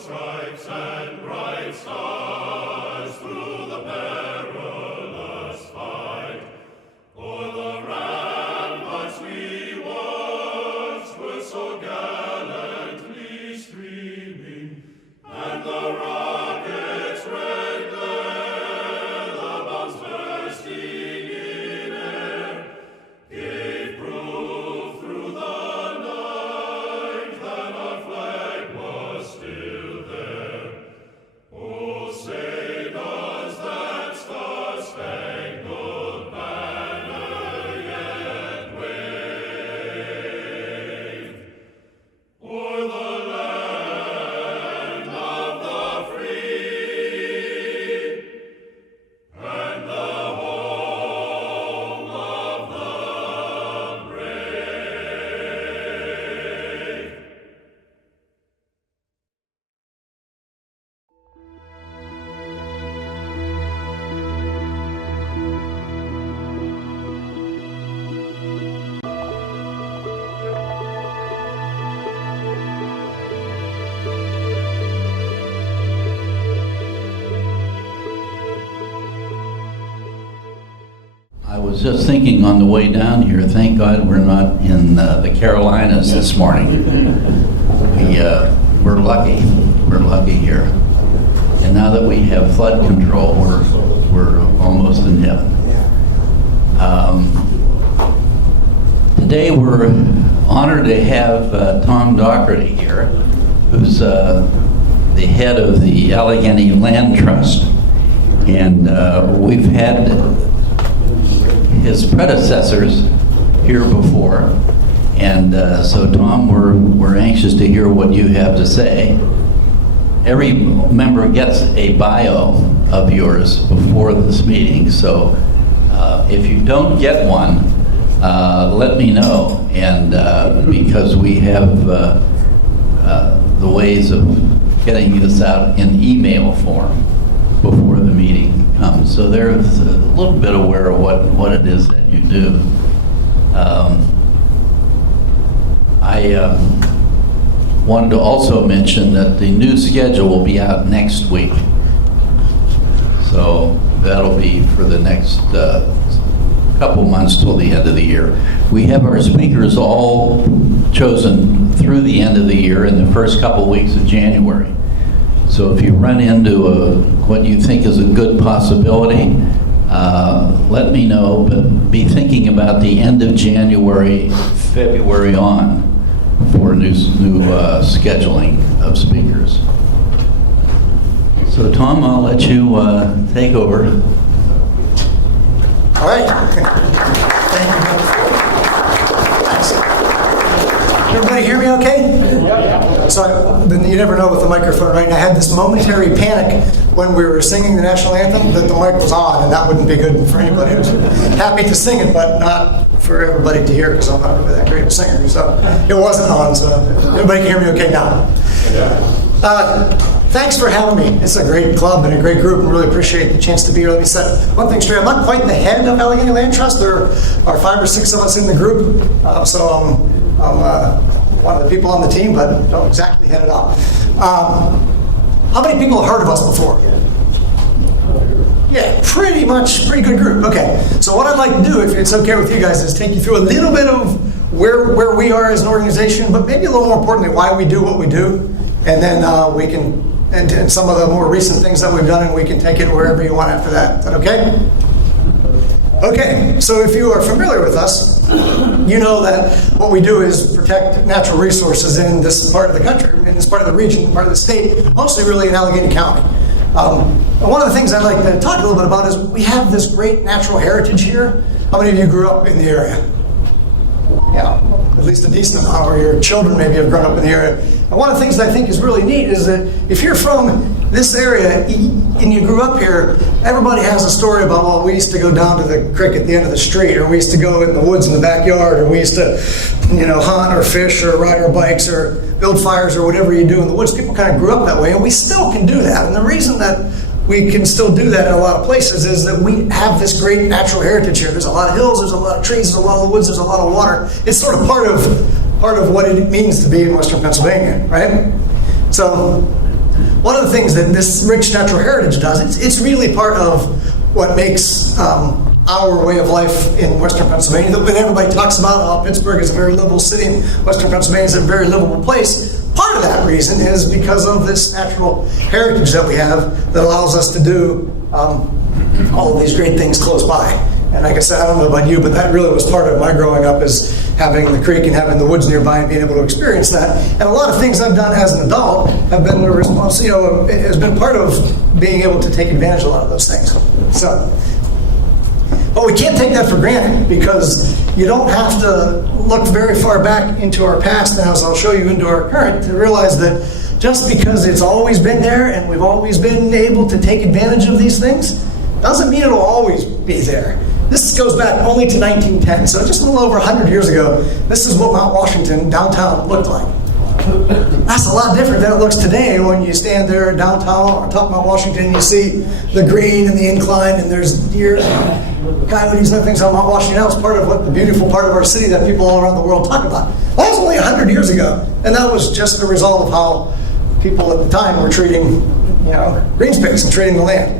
stripes and bright stars through the perilous fight. For the ramparts we watched were so gallantly streaming, and the rockets' red glare, the bombs bursting in air, gave proof through the night that our flag was still there. Oh, say does that star-spangled banner yet wave o'er the land of the free and the home of the brave? I was just thinking on the way down here, thank God we're not in the Carolinas this morning. We're lucky. We're lucky here. And now that we have flood control, we're almost in heaven. Today we're honored to have Tom Dougherty here, who's the head of the Allegheny Land Trust. And we've had his predecessors here before, and so Tom, we're anxious to hear what you have to say. Every member gets a bio of yours before this meeting, so if you don't get one, let me know, and because we have the ways of getting this out in email form before the meeting comes. So there's a little bit aware of what it is that you do. I wanted to also mention that the new schedule will be out next week. So that'll be for the next couple months till the end of the year. We have our speakers all chosen through the end of the year in the first couple weeks of January. So if you run into what you think is a good possibility, let me know, but be thinking about the end of January, February on for new scheduling of speakers. So Tom, I'll let you take over. All right. Thank you. Thanks. Everybody hear me okay? Yeah. So you never know with the microphone, right? And I had this momentary panic when we were singing the national anthem that the mic was on, and that wouldn't be good for anybody who's happy to sing it, but not for everybody to hear, because I'm not really that great a singer. So it wasn't on, so everybody can hear me okay now. Thanks for having me. It's a great club and a great group, and really appreciate the chance to be here. Let me set one thing straight. I'm not quite the head of Allegheny Land Trust. There are 5 or 6 of us in the group, so I'm one of the people on the team, but don't exactly head it up. How many people have heard of us before? Yeah, pretty good group. Okay, so what I'd like to do, if it's okay with you guys, is take you through a little bit of where we are as an organization, but maybe a little more importantly, why we do what we do, and then we can, and some of the more recent things that we've done, and we can take it wherever you want after that. Is that okay? Okay, so if you are familiar with us, you know that what we do is protect natural resources in this part of the country, in this part of the region, part of the state, mostly really in Allegheny County. One of the things I'd like to talk a little bit about is we have this great natural heritage here. How many of you grew up in the area? Yeah, at least a decent amount, or your children maybe have grown up in the area. And one of the things that I think is really neat is that if you're from this area and you grew up here, everybody has a story about, well, we used to go down to the creek at the end of the street, or we used to go in the woods in the backyard, or we used to, hunt or fish or ride our bikes or build fires or whatever you do in the woods. People kind of grew up that way, and we still can do that. And the reason that we can still do that in a lot of places is that we have this great natural heritage here. There's a lot of hills, there's a lot of trees, there's a lot of woods, there's a lot of water. It's sort of part of what it means to be in Western Pennsylvania, right? So one of the things that this rich natural heritage does, it's really part of what makes our way of life in Western Pennsylvania, that everybody talks about how Pittsburgh is a very livable city and Western Pennsylvania is a very livable place. Part of that reason is because of this natural heritage that we have that allows us to do all of these great things close by. And like I said, I don't know about you, but that really was part of my growing up, is having the creek and having the woods nearby and being able to experience that. And a lot of things I've done as an adult have been a response, it has been part of being able to take advantage of a lot of those things. So, but we can't take that for granted, because you don't have to look very far back into our past, and as I'll show you, into our current, to realize that just because it's always been there and we've always been able to take advantage of these things, doesn't mean it'll always be there. This goes back only to 1910, so just a little over 100 years ago, this is what Mount Washington downtown looked like. That's a lot different than it looks today when you stand there downtown on top of Mount Washington and you see the green and the incline, and there's deer and coyotes and other things on Mount Washington. That was part of what the beautiful part of our city that people all around the world talk about. That was only 100 years ago, and that was just a result of how people at the time were treating, green space and treating the land.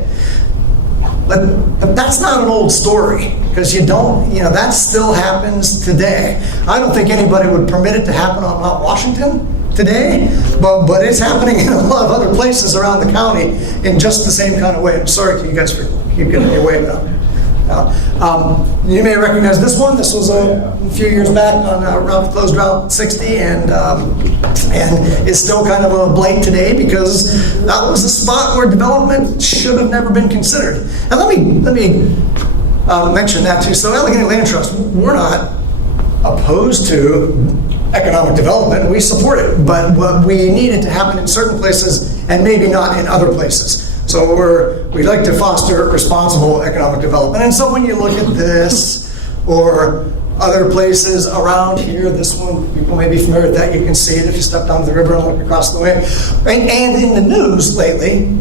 But that's not an old story, because that still happens today. I don't think anybody would permit it to happen on Mount Washington today, but it's happening in a lot of other places around the county in just the same kind of way. I'm sorry to you guys for keep getting your way though. You may recognize this one. This was a few years back on closed Route 60, and it's still kind of a blight today, because that was a spot where development should have never been considered. And let me mention that too. So Allegheny Land Trust, we're not opposed to economic development. We support it, but we need it to happen in certain places and maybe not in other places. So we'd like to foster responsible economic development. And so when you look at this or other places around here, this one, people may be familiar with that. You can see it if you step down to the river and look across the way. And in the news lately,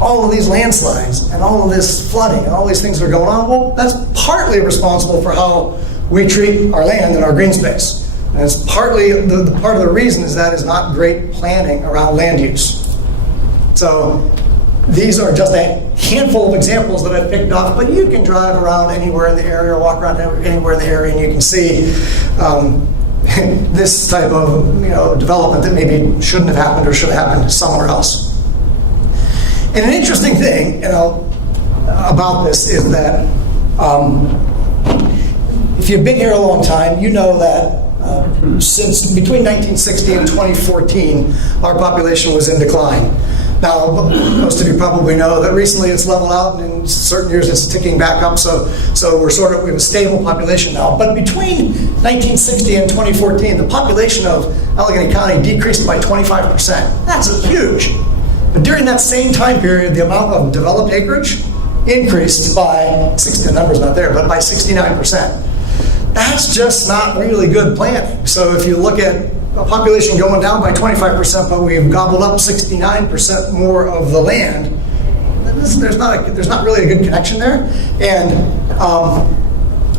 all of these landslides and all of this flooding and all these things that are going on, well, that's partly responsible for how we treat our land and our green space. And it's partly, the part of the reason is that is not great planning around land use. So these are just a handful of examples that I picked off, but you can drive around anywhere in the area or walk around anywhere in the area and you can see this type of development that maybe shouldn't have happened or should have happened somewhere else. And an interesting thing about this is that if you've been here a long time, you know that since between 1960 and 2014, our population was in decline. Now, most of you probably know that recently it's leveled out, and in certain years it's ticking back up, so we have a stable population now. But between 1960 and 2014, the population of Allegheny County decreased by 25%. That's huge. But during that same time period, the amount of developed acreage increased by, the number's not there, but by 69%. That's just not really good planning. So if you look at a population going down by 25%, but we've gobbled up 69% more of the land, there's not really a good connection there. And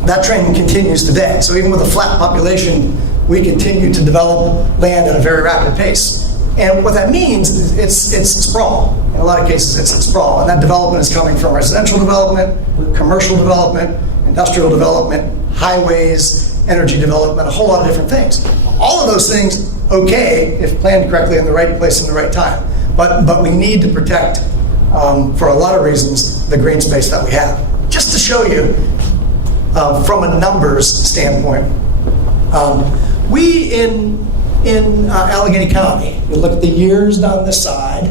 that trend continues today. So even with a flat population, we continue to develop land at a very rapid pace. And what that means is it's sprawl. In a lot of cases, it's sprawl. And that development is coming from residential development, commercial development, industrial development, highways, energy development, a whole lot of different things. All of those things, okay, if planned correctly in the right place in the right time. But we need to protect, for a lot of reasons, the green space that we have. Just to show you, from a numbers standpoint, we in Allegheny County, you look at the years down this side,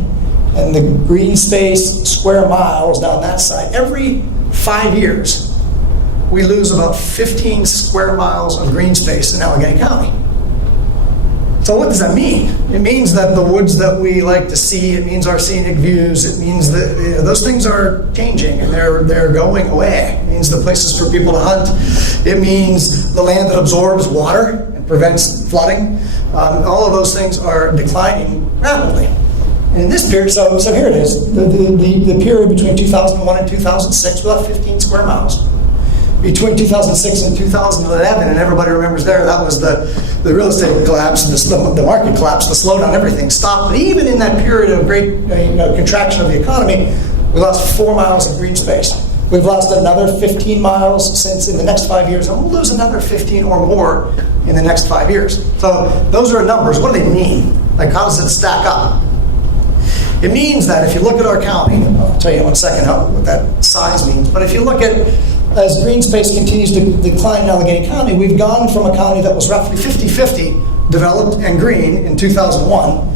and the green space square miles down that side. Every 5 years, we lose about 15 square miles of green space in Allegheny County. So what does that mean? It means that the woods that we like to see, it means our scenic views, it means that those things are changing and they're going away. It means the places for people to hunt. It means the land that absorbs water and prevents flooding. All of those things are declining rapidly. And in this period, so here it is, the period between 2001 and 2006, we left 15 square miles. between 2006 and 2011, and everybody remembers there, that was the real estate collapse, the market collapse, the slowdown, everything stopped. But even in that period of great contraction of the economy, we lost 4 miles of green space. We've lost another 15 miles since in the next 5 years, and we'll lose another 15 or more in the next 5 years. So those are numbers. What do they mean? Like, how does it stack up? It means that if you look at our county, I'll tell you in 1 second what that size means, but if you look at, as green space continues to decline in Allegheny County, we've gone from a county that was roughly 50-50 developed and green in 2001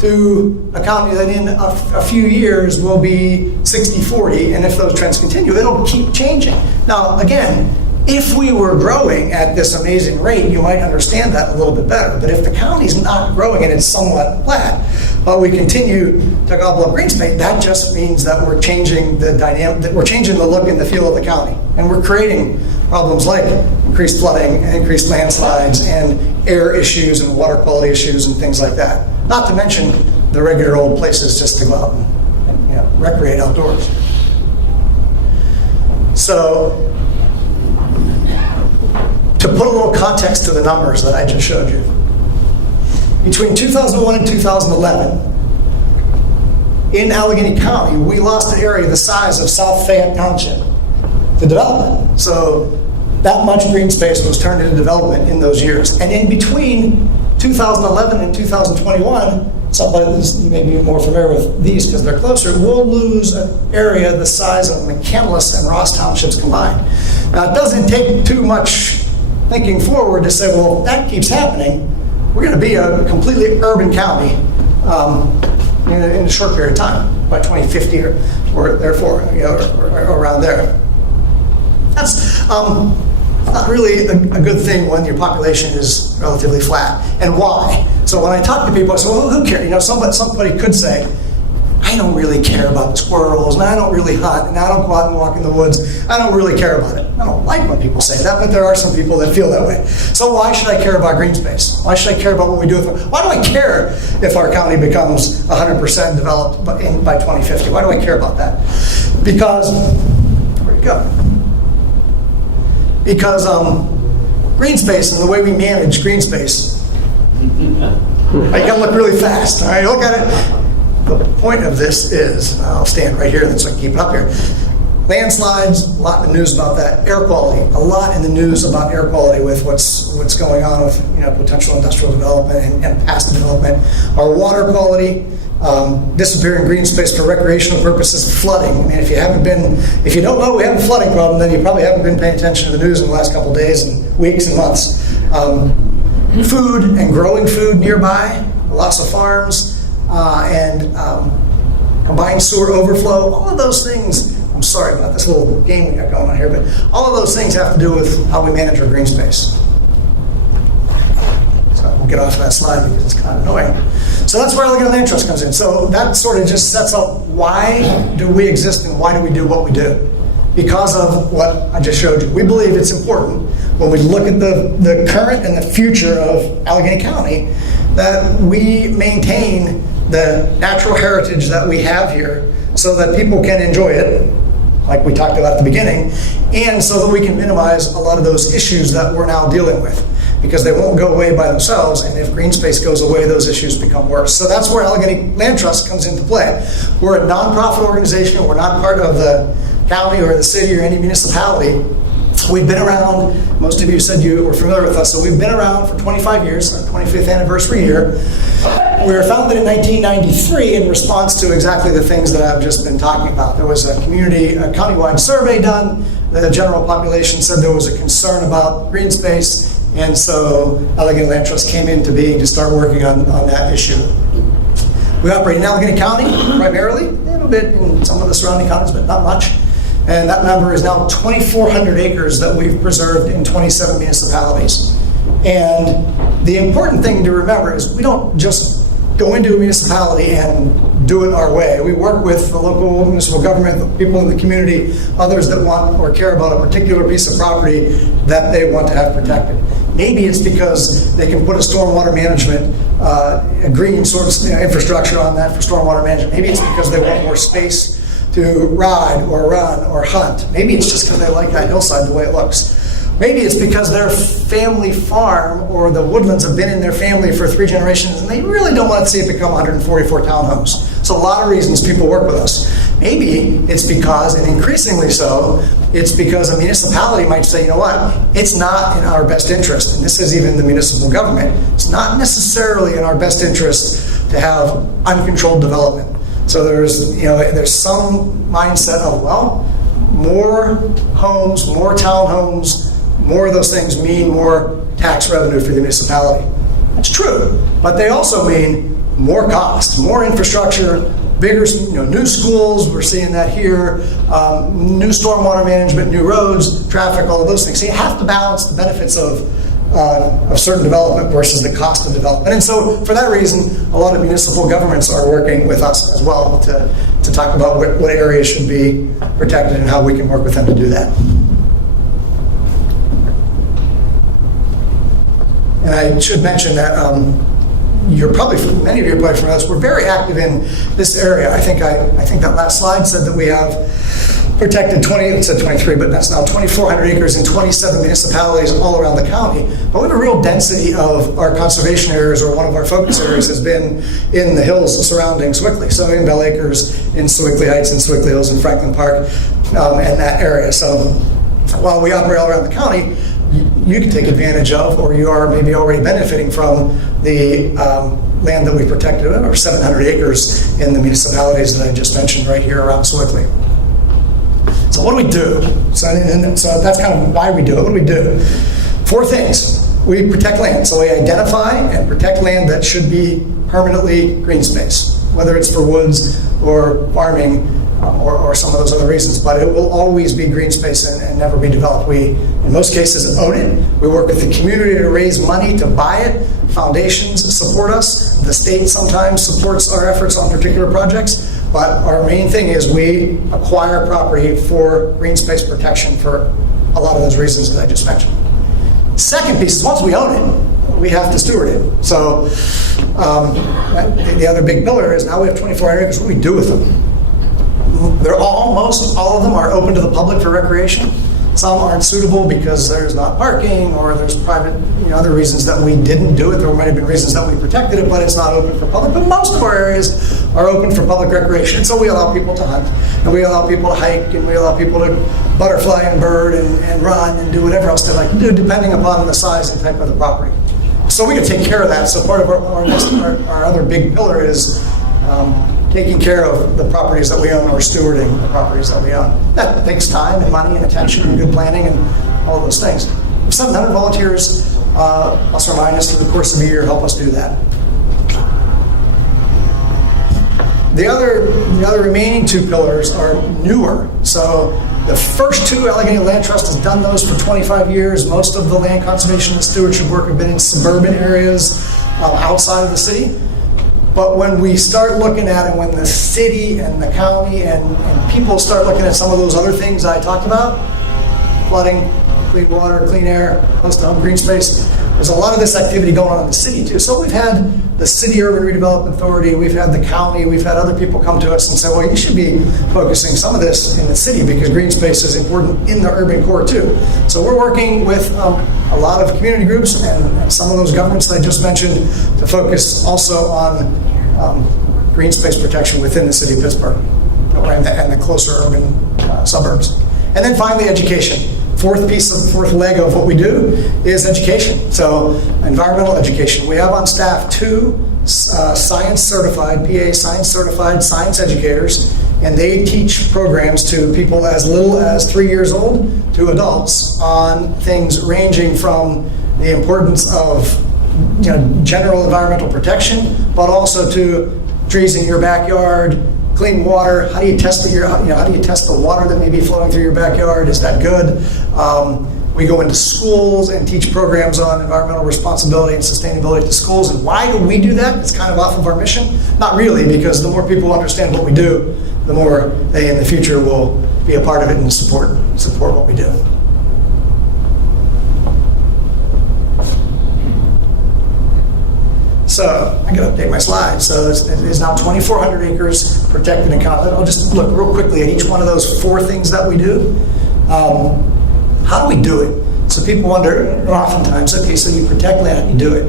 to a county that in a few years will be 60-40, and if those trends continue, it'll keep changing. Now, again, if we were growing at this amazing rate, you might understand that a little bit better. But if the county's not growing and it's somewhat flat, but we continue to gobble up green space, that just means that we're changing the dynamic, that we're changing the look and the feel of the county. And we're creating problems like increased flooding, and increased landslides, and air issues, and water quality issues, and things like that. Not to mention the regular old places just to go out and recreate outdoors. So, to put a little context to the numbers that I just showed you, between 2001 and 2011, in Allegheny County, we lost an area the size of South Fayette Township to development. So that much green space was turned into development in those years. And in between 2011 and 2021, somebody you may be more familiar with these because they're closer, we'll lose an area the size of McCandless and Ross Townships combined. Now, it doesn't take too much thinking forward to say, well, if that keeps happening, we're going to be a completely urban county in a short period of time, by 2050 or therefore, or around there. That's not really a good thing when your population is relatively flat. And why? So when I talk to people, I say, well, who cares? Somebody could say, I don't really care about the squirrels, and I don't really hunt, and I don't go out and walk in the woods. I don't really care about it. I don't like when people say that, but there are some people that feel that way. So why should I care about green space? Why should I care about what we do with it? Why do I care if our county becomes 100% developed by 2050? Why do I care about that? Because, where'd it go? Because green space and the way we manage green space, you gotta look really fast. All right, look at it. The point of this is, I'll stand right here so I can keep it up here. Landslides, a lot in the news about that. Air quality, a lot in the news about air quality with what's going on with potential industrial development and past development. Our water quality, disappearing green space for recreational purposes, flooding. I mean, if you don't know we have a flooding problem, then you probably haven't been paying attention to the news in the last couple of days and weeks and months. Food and growing food nearby, the loss of farms, and combined sewer overflow, all of those things, I'm sorry about this little game we got going on here, but all of those things have to do with how we manage our green space. So we'll get off of that slide because it's kind of annoying. So that's where Allegheny Land Trust comes in. So that sort of just sets up why do we exist and why do we do what we do? Because of what I just showed you. We believe it's important when we look at the current and the future of Allegheny County that we maintain the natural heritage that we have here so that people can enjoy it, like we talked about at the beginning, and so that we can minimize a lot of those issues that we're now dealing with, because they won't go away by themselves, and if green space goes away, those issues become worse. So that's where Allegheny Land Trust comes into play. We're a nonprofit organization. We're not part of the county or the city or any municipality. We've been around, most of you said you were familiar with us, so we've been around for 25 years, our 25th anniversary year. We were founded in 1993 in response to exactly the things that I've just been talking about. There was a countywide survey done. The general population said there was a concern about green space, and so Allegheny Land Trust came into being to start working on that issue. We operate in Allegheny County primarily, a little bit in some of the surrounding counties, but not much. And that number is now 2,400 acres that we've preserved in 27 municipalities. And the important thing to remember is we don't just go into a municipality and do it our way. We work with the local municipal government, the people in the community, others that want or care about a particular piece of property that they want to have protected. Maybe it's because they can put a stormwater management, a green sort of infrastructure on that for stormwater management. Maybe it's because they want more space to ride or run or hunt. Maybe it's just because they like that hillside the way it looks. Maybe it's because their family farm or the woodlands have been in their family for 3 generations and they really don't want to see it become 144 townhomes. So a lot of reasons people work with us. Maybe it's because, and increasingly so, it's because a municipality might say, you know what, it's not in our best interest, and this is even the municipal government, it's not necessarily in our best interest to have uncontrolled development. So there's some mindset of, well, more homes, more townhomes, more of those things mean more tax revenue for the municipality. That's true, but they also mean more cost, more infrastructure, bigger, new schools. We're seeing that here. New stormwater management, new roads, traffic, all of those things. So you have to balance the benefits of certain development versus the cost of development. And so, for that reason, a lot of municipal governments are working with us as well to talk about what areas should be protected and how we can work with them to do that. And I should mention that many of you are probably familiar with us. We're very active in this area. I think that last slide said that we have protected 23, but that's now 2,400 acres in 27 municipalities all around the county. But we have a real density of our conservation areas, or one of our focus areas has been in the hills surrounding Sewickley. So in Bell Acres, in Sewickley Heights, in Sewickley Hills, in Franklin Park, and that area. So while we operate all around the county, you can take advantage of, or you are maybe already benefiting from, the land that we protected, or 700 acres in the municipalities that I just mentioned right here around Sewickley. So what do we do? So that's kind of why we do it. What do we do? 4 things. We protect land. So we identify and protect land that should be permanently green space, whether it's for woods or farming or some of those other reasons. But it will always be green space and never be developed. We, in most cases, own it. We work with the community to raise money to buy it. Foundations support us. The state sometimes supports our efforts on particular projects. But our main thing is we acquire property for green space protection for a lot of those reasons that I just mentioned. Second piece is, once we own it, we have to steward it. So the other big pillar is, now we have 2,400 acres. What do we do with them? Almost all of them are open to the public for recreation. Some aren't suitable because there's not parking, or there's private, other reasons that we didn't do it. There might have been reasons that we protected it, but it's not open for public. But most of our areas are open for public recreation. And so we allow people to hunt, and we allow people to hike, and we allow people to butterfly and bird and run and do whatever else they like to do, depending upon the size and type of the property. So we can take care of that. So part of our other big pillar is taking care of the properties that we own, or stewarding the properties that we own. That takes time and money and attention and good planning and all those things. 700 volunteers, plus or minus, through the course of a year, help us do that. The other remaining 2 pillars are newer. So the first 2, Allegheny Land Trust has done those for 25 years. Most of the land conservation and stewardship work have been in suburban areas outside of the city. But when we start looking at it, when the city and the county and people start looking at some of those other things I talked about, flooding, clean water, clean air, close to home green space, there's a lot of this activity going on in the city too. So we've had the City Urban Redevelopment Authority, we've had the county, we've had other people come to us and say, well, you should be focusing some of this in the city, because green space is important in the urban core too. So we're working with a lot of community groups and some of those governments that I just mentioned to focus also on green space protection within the city of Pittsburgh and the closer urban suburbs. And then finally, education. Fourth leg of what we do is education. So environmental education. We have on staff 2 science certified, PA science certified science educators, and they teach programs to people as little as 3 years old to adults on things ranging from the importance of general environmental protection, but also to trees in your backyard, clean water. How do you test how do you test the water that may be flowing through your backyard? Is that good? We go into schools and teach programs on environmental responsibility and sustainability to schools. And why do we do that? It's kind of off of our mission. Not really, because the more people understand what we do, the more they in the future will be a part of it and support what we do. So I gotta update my slide. So it's now 2,400 acres protected and counted. I'll just look real quickly at each one of those 4 things that we do. How do we do it? So people wonder oftentimes, okay, so you protect land, you do it.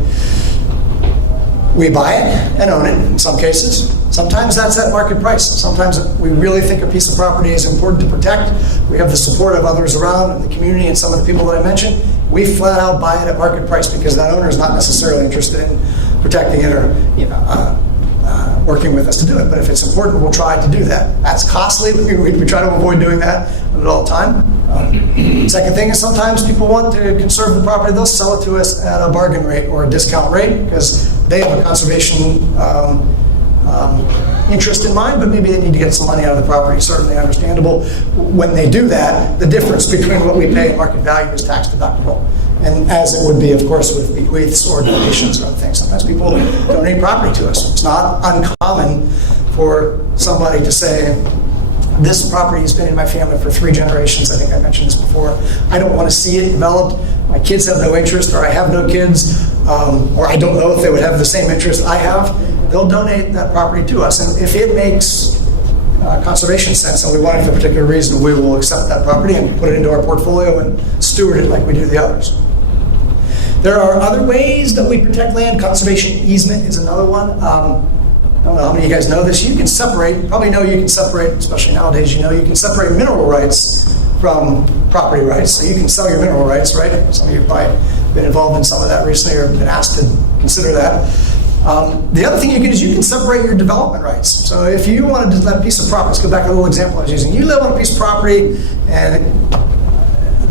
We buy it and own it in some cases. Sometimes that's at market price. Sometimes we really think a piece of property is important to protect. We have the support of others around in the community and some of the people that I mentioned. We flat out buy it at market price because that owner is not necessarily interested in protecting it or working with us to do it. But if it's important, we'll try to do that. That's costly. We try to avoid doing that all the time. Second thing is sometimes people want to conserve the property. They'll sell it to us at a bargain rate or a discount rate because they have a conservation interest in mind, but maybe they need to get some money out of the property. Certainly understandable. When they do that, the difference between what we pay and market value is tax deductible. And as it would be, of course, with bequeaths or donations or other things. Sometimes people donate property to us. It's not uncommon for somebody to say, this property has been in my family for 3 generations. I think I mentioned this before. I don't want to see it developed. My kids have no interest, or I have no kids, or I don't know if they would have the same interest I have. They'll donate that property to us. And if it makes conservation sense and we want it for a particular reason, we will accept that property and put it into our portfolio and steward it like we do the others. There are other ways that we protect land. Conservation easement is another one. I don't know how many of you guys know this. You can separate, probably know you can separate, especially nowadays, you can separate mineral rights from property rights. So you can sell your mineral rights, right? Some of you have probably been involved in some of that recently or been asked to consider that. The other thing you can do is you can separate your development rights. So if you wanted to let a piece of property, let's go back to the little example I was using. You live on a piece of property and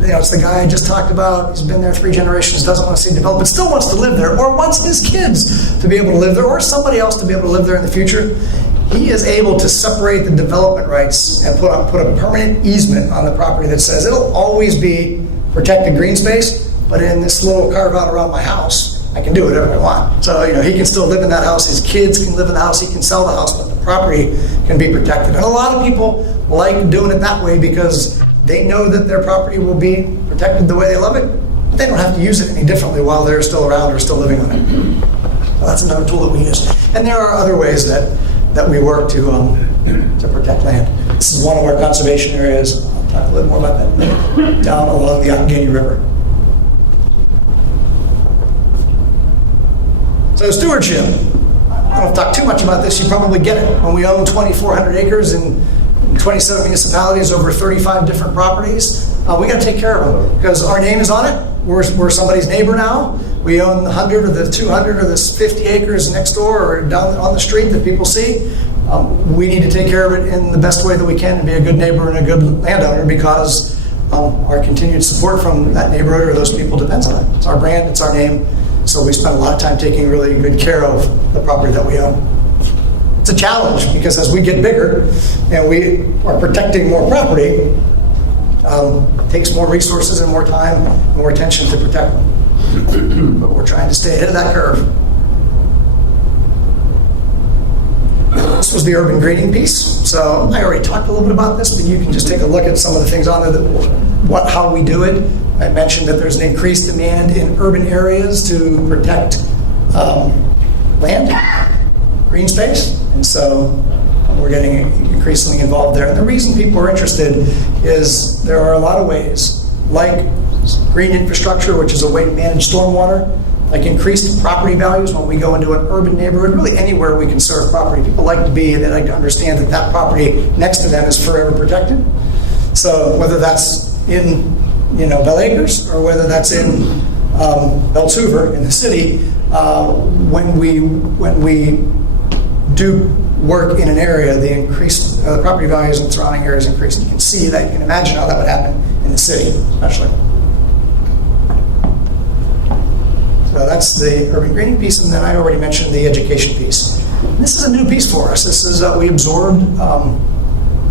it's the guy I just talked about. He's been there 3 generations, doesn't want to see it develop, but still wants to live there, or wants his kids to be able to live there, or somebody else to be able to live there in the future. He is able to separate the development rights and put a permanent easement on the property that says it'll always be protected green space, but in this little carve out around my house, I can do whatever I want. So he can still live in that house. His kids can live in the house. He can sell the house, but the property can be protected. And a lot of people like doing it that way because they know that their property will be protected the way they love it. But they don't have to use it any differently while they're still around or still living on it. So that's another tool that we use. And there are other ways that we work to protect land. This is one of our conservation areas. I'll talk a little more about that later. Down along the Allegheny River. So stewardship. I don't have to talk too much about this. You probably get it. When we own 2,400 acres in 27 municipalities, over 35 different properties, we got to take care of them because our name is on it. We're somebody's neighbor now. We own the 100 or the 200 or the 50 acres next door or down on the street that people see. We need to take care of it in the best way that we can and be a good neighbor and a good landowner because our continued support from that neighborhood or those people depends on it. It's our brand, it's our name. So we spend a lot of time taking really good care of the property that we own. It's a challenge because as we get bigger and we are protecting more property, it takes more resources and more time and more attention to protect them. But we're trying to stay ahead of that curve. This was the urban greening piece. So I already talked a little bit about this, but you can just take a look at some of the things on there, how we do it. I mentioned that there's an increased demand in urban areas to protect land, green space, and so we're getting increasingly involved there. And the reason people are interested is there are a lot of ways, like green infrastructure, which is a way to manage stormwater, like increased property values when we go into an urban neighborhood, really anywhere we can serve property. People like to understand that that property next to them is forever protected. So whether that's in Bell Acres or whether that's in Belts Hoover in the city, when we do work in an area, the property values in surrounding areas increase. You can see that. You can imagine how that would happen in the city, especially. So that's the urban greening piece, and then I already mentioned the education piece. This is a new piece for us. This is we absorbed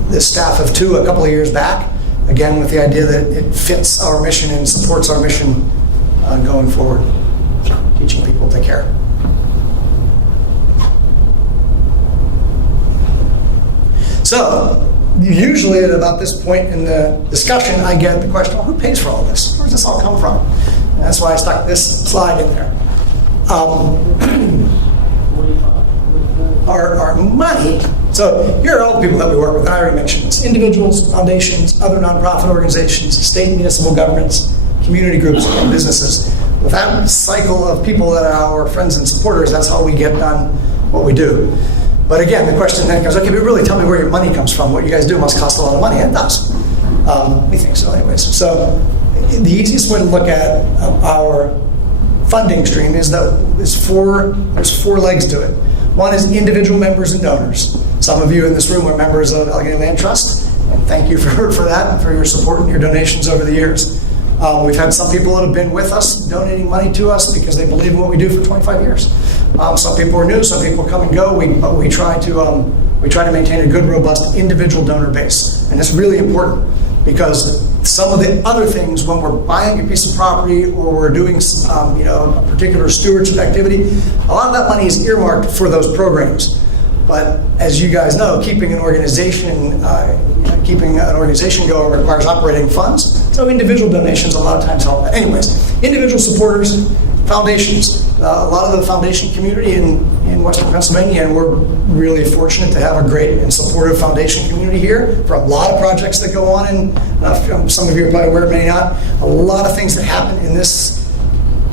this staff of 2 a couple of years back. Again, with the idea that it fits our mission and supports our mission going forward, teaching people to care. So, usually at about this point in the discussion, I get the question, well, who pays for all this? Where does this all come from? And that's why I stuck this slide in there. our money, so here are all the people that we work with, and I already mentioned this: individuals, foundations, other nonprofit organizations, state and municipal governments, community groups, and businesses. With that cycle of people that are our friends and supporters, that's how we get done what we do. But again, the question then comes, okay, but really tell me where your money comes from. What you guys do must cost a lot of money, and it does. We think so anyways. So the easiest way to look at our funding stream is that there's four legs to it. One is individual members and donors. Some of you in this room are members of Allegheny Land Trust, and thank you for that and for your support and your donations over the years. We've had some people that have been with us donating money to us because they believe in what we do for 25 years. Some people are new, some people come and go, but we try to maintain a good, robust individual donor base. And it's really important because some of the other things, when we're buying a piece of property or we're doing a particular stewardship activity, a lot of that money is earmarked for those programs. But as you guys know, keeping an organization going requires operating funds. So individual donations a lot of times help. Anyways, individual supporters, foundations. A lot of the foundation community in Western Pennsylvania, and we're really fortunate to have a great and supportive foundation community here for a lot of projects that go on. And some of you are probably aware, many not. A lot of things that happen in this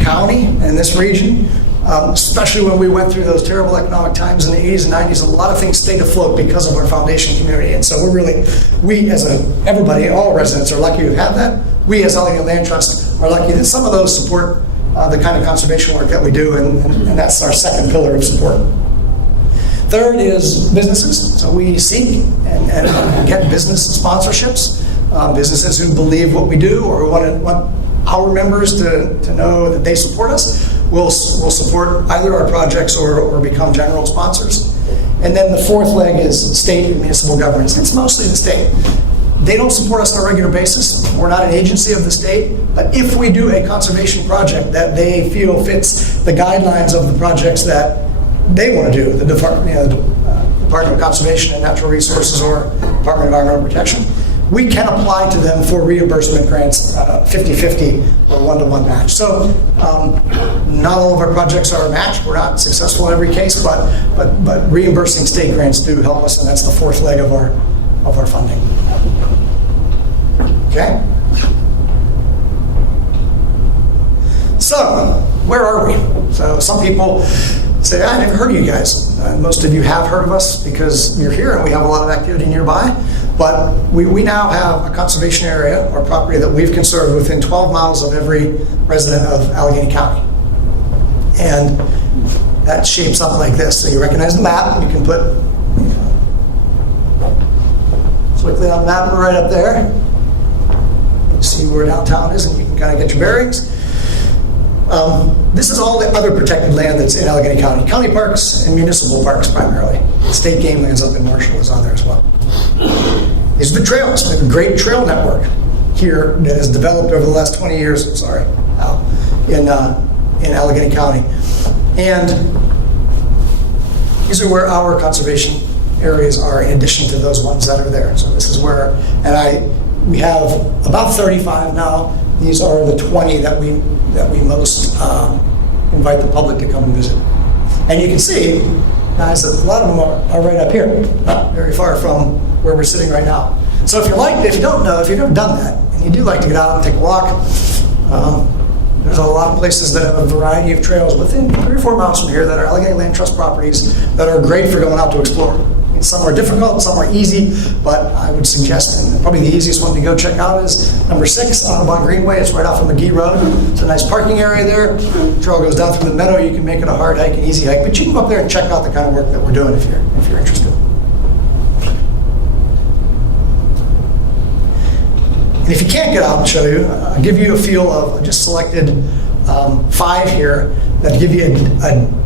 county and this region. Especially when we went through those terrible economic times in the 80s and 90s, a lot of things stayed afloat because of our foundation community. And so everybody, all residents are lucky to have that. We as Allegheny Land Trust are lucky that some of those support the kind of conservation work that we do, and that's our second pillar of support. Third is businesses. So we seek and get business sponsorships, businesses who believe what we do or want our members to know that they support us. We'll support either our projects or become general sponsors. And then the fourth leg is state and municipal governments. It's mostly the state. They don't support us on a regular basis. We're not an agency of the state. But if we do a conservation project that they feel fits the guidelines of the projects that they want to do, the Department of Conservation and Natural Resources or Department of Environmental Protection, we can apply to them for reimbursement grants, 50-50 or one-to-one match. So not all of our projects are a match. We're not successful in every case, but reimbursing state grants do help us, and that's the fourth leg of our funding. Okay? So, where are we? So some people say, I never heard of you guys. Most of you have heard of us because you're here and we have a lot of activity nearby. But we now have a conservation area or property that we've conserved within 12 miles of every resident of Allegheny County. And that shapes up like this. So you recognize the map. You can put quickly on the map right up there. You see where downtown is and you can kind of get your bearings. This is all the other protected land that's in Allegheny County. County parks and municipal parks primarily. State game lands up in Marshall is on there as well. These are the trails. We have a great trail network here that has developed over the last 20 years, in Allegheny County. And these are where our conservation areas are in addition to those ones that are there. So this is where, we have about 35 now. These are the 20 that we most invite the public to come and visit. And you can see, guys, that a lot of them are right up here, not very far from where we're sitting right now. So if you've never done that, and you do like to get out and take a walk, there's a lot of places that have a variety of trails within 3 or 4 miles from here that are Allegheny Land Trust properties that are great for going out to explore. Some are difficult, some are easy, but I would suggest, and probably the easiest one to go check out is number 6, Audubon Greenway. It's right off of McGee Road. It's a nice parking area there. The trail goes down through the meadow. You can make it a hard hike, an easy hike, but you can go up there and check out the kind of work that we're doing if you're interested. And if you can't get out and show you, I'll give you a feel of, I just selected 5 here that give you an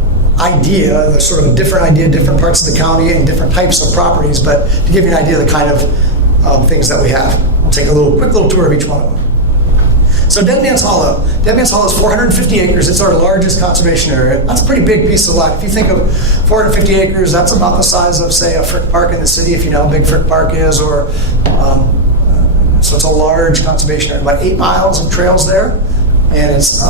idea, the sort of different idea, different parts of the county and different types of properties, but to give you an idea of the kind of things that we have. I'll take a quick little tour of each one of them. So Dead Man's Hollow. Dead Man's Hollow is 450 acres. It's our largest conservation area. That's a pretty big piece of land. If you think of 450 acres, that's about the size of, say, a Frick Park in the city, if you know how big Frick Park is, or so it's a large conservation area. About 8 miles of trails there. And it's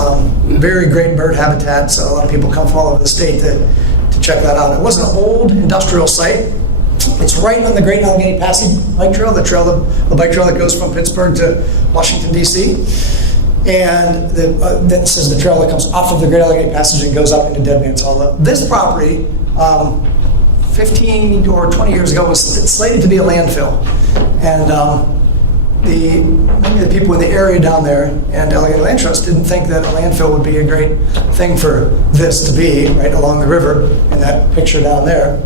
very great bird habitat, so a lot of people come from all over the state to check that out. It was an old industrial site. It's right on the Great Allegheny Passage bike trail, the bike trail that goes from Pittsburgh to Washington, D.C. And then it says the trail that comes off of the Great Allegheny Passage and goes up into Dead Man's Hollow. This property, 15 or 20 years ago, was slated to be a landfill. And many of the people in the area down there and Allegheny Land Trust didn't think that a landfill would be a great thing for this to be, right along the river in that picture down there.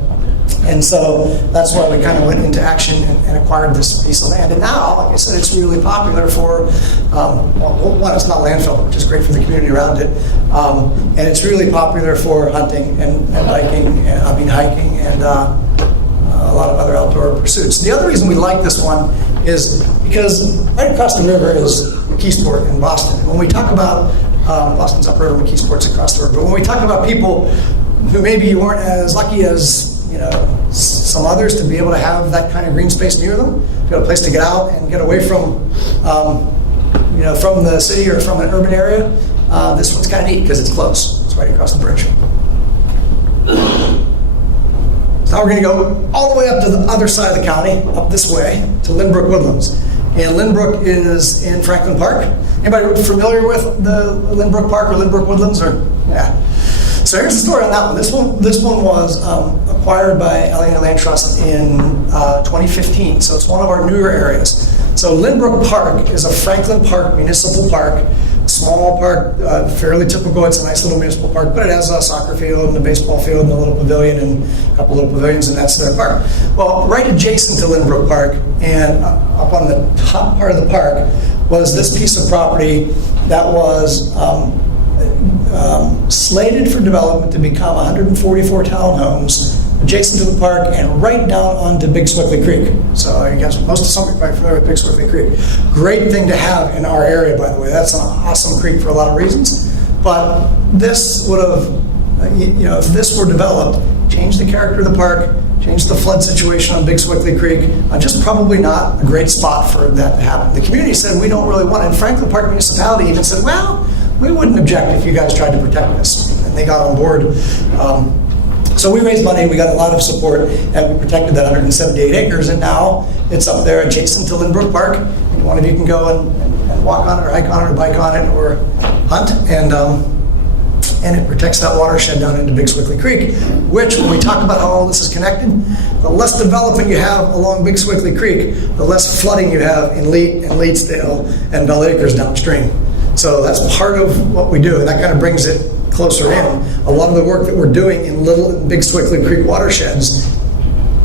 And so that's why we kind of went into action and acquired this piece of land. And now, like I said, it's really popular for, one, it's not landfill, which is great for the community around it. And it's really popular for hunting and biking, hiking, and a lot of other outdoor pursuits. The other reason we like this one is because right across the river is McKeesport in Boston. When we talk about, Boston's upriver, McKeesport's across the river, but when we talk about people who maybe weren't as lucky as some others to be able to have that kind of green space near them, to have a place to get out and get away from, from the city or from an urban area. This one's kind of neat because it's close. It's right across the bridge. So now we're going to go all the way up to the other side of the county, up this way to Lynbrook Woodlands. And Lynbrook is in Franklin Park. Anybody familiar with the Lynbrook Park or Lynbrook Woodlands? Yeah. So here's the story on that one. This one was acquired by Allegheny Land Trust in 2015. So it's one of our newer areas. So Lynbrook Park is a Franklin Park municipal park, small park, fairly typical. It's a nice little municipal park, but it has a soccer field and a baseball field and a little pavilion and a couple little pavilions, and that's their park. Well, right adjacent to Lynbrook Park and up on the top part of the park was this piece of property that was slated for development to become 144 townhomes adjacent to the park and right down onto Big Swickley Creek. So you guys, most of some are quite familiar with Big Swickley Creek. Great thing to have in our area, by the way. That's an awesome creek for a lot of reasons. But this would have, if this were developed, changed the character of the park, changed the flood situation on Big Swickley Creek, just probably not a great spot for that to happen. The community said, we don't really want it. And Franklin Park Municipality even said, well, we wouldn't object if you guys tried to protect this. And they got on board. So we raised money, we got a lot of support, and we protected that 178 acres, and now it's up there adjacent to Lynbrook Park. And one of you can go and walk on it, or hike on it, or bike on it, or hunt, and it protects that watershed down into Big Swickley Creek, which, when we talk about how all this is connected, the less development you have along Big Swickley Creek, the less flooding you have in Leedsdale and Bell Acres downstream. So that's part of what we do, and that kind of brings it closer in. A lot of the work that we're doing in Little and Big Swickley Creek watersheds,